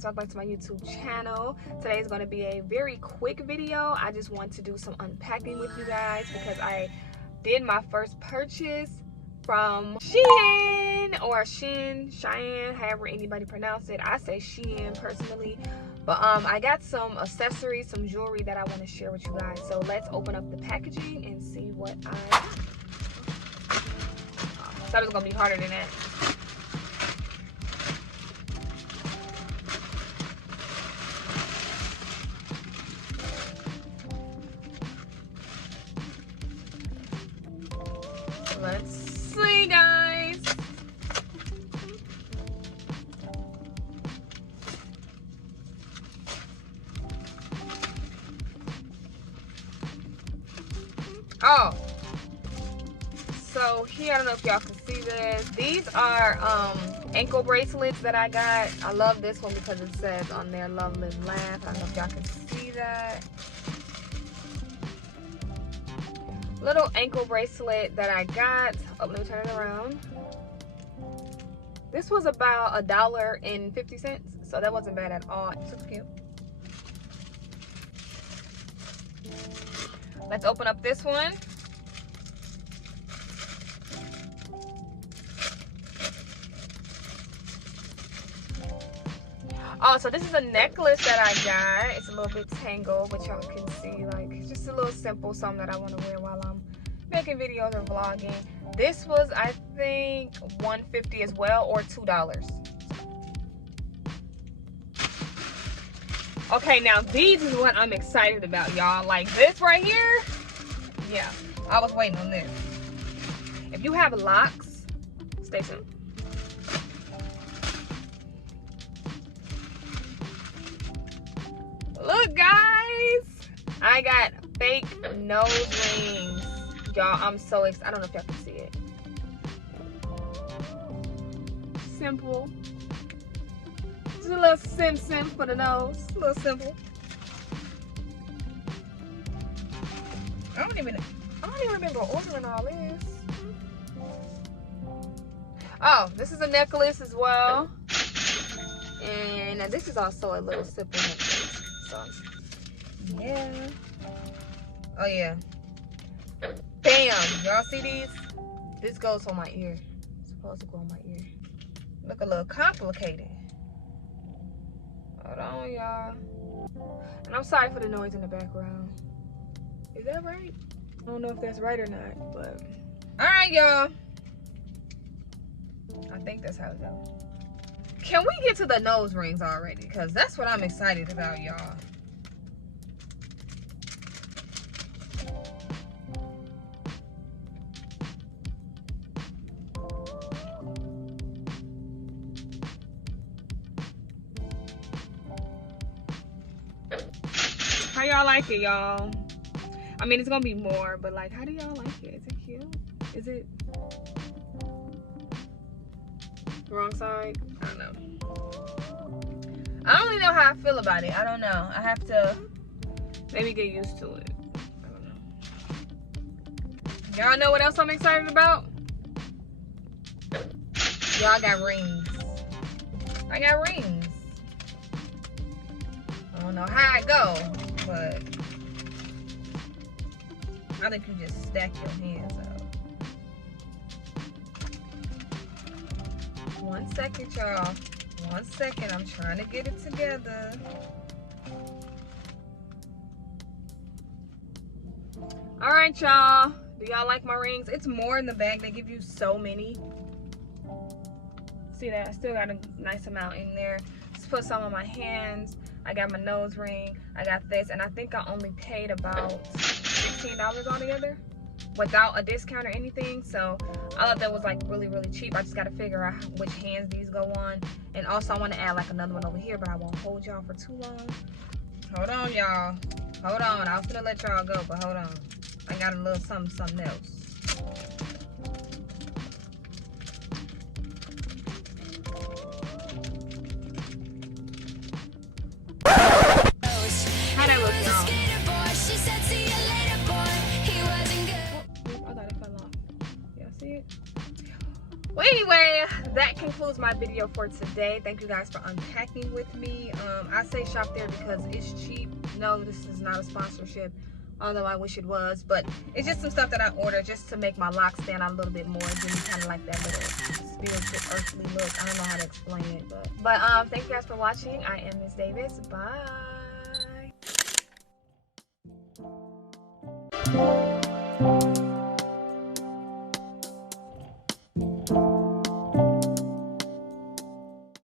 Welcome back to my YouTube channel. Today is going to be a very quick video. I just want to do some unpacking with you guys because I did my first purchase from SHEIN or SHEIN, however anybody pronounce it. I say SHEIN personally, but I got some accessories, some jewelry that I want to share with you guys. So let's open up the packaging and see what I got. I thought it was going to be harder than that. Let's see, guys. Oh, so here, I don't know if y'all can see this. These are ankle bracelets that I got. I love this one because it says on there, "Love, Live, Laugh." I don't know if y'all can see that. Little ankle bracelet that I got. Oh, let me turn it around. This was about $1.50, so that wasn't bad at all. It's so cute. Let's open up this one. Oh, so this is a necklace that I got. It's a little bit tangled, but y'all can see, like, it's just a little simple, something that I want to wear while I'm making videos or vlogging. This was, I think, $1.50 as well, or $2. Okay, now these is what I'm excited about, y'all. Like this right here. Yeah, I was waiting on this. If you have locks, stay tuned. Look, guys, I got fake nose rings. Y'all, I'm so excited. I don't know if y'all can see it. Simple. Just a little sim for the nose. A little simple. I don't even remember ordering all this. Oh, this is a necklace as well. And this is also a little simple necklace. So, yeah. Oh, yeah. Bam. Y'all see these? This goes on my ear. It's supposed to go on my ear. Look a little complicated. Hold on, y'all. And I'm sorry for the noise in the background. Is that right? I don't know if that's right or not, but. Alright, y'all. I think that's how it goes. Can we get to the nose rings already? Because that's what I'm excited about, y'all. How y'all like it, y'all? I mean, it's gonna be more, but like, how do y'all like it? Is it cute? Is it wrong side? I don't know. I don't really know how I feel about it. I don't know. I have to maybe get used to it. I don't know. Y'all know what else I'm excited about? Y'all got rings. I got rings. I don't know how I go, but I think you just stack your hands up. 1 second, y'all. 1 second. I'm trying to get it together. All right, y'all. Do y'all like my rings? It's more in the bag. They give you so many. See that? I still got a nice amount in there. Just put some on my hands. I got my nose ring. I got this. And I think I only paid about $16 altogether without a discount or anything. So I thought that was like really cheap. I just got to figure out which hands these go on. And also I want to add like another one over here, but I won't hold y'all for too long. Hold on, y'all. Hold on. I was gonna let y'all go, but hold on. I got a little something else. How that look, y'all? Well, anyway, that concludes my video for today. Thank you guys for unpacking with me. I say shop there because it's cheap. No, this is not a sponsorship, although I wish it was. But it's just some stuff that I ordered just to make my lock stand out a little bit more. Give me kind of like that little spiritual, earthly look. I don't know how to explain it, but thank you guys for watching. I am Miss Davis. Bye.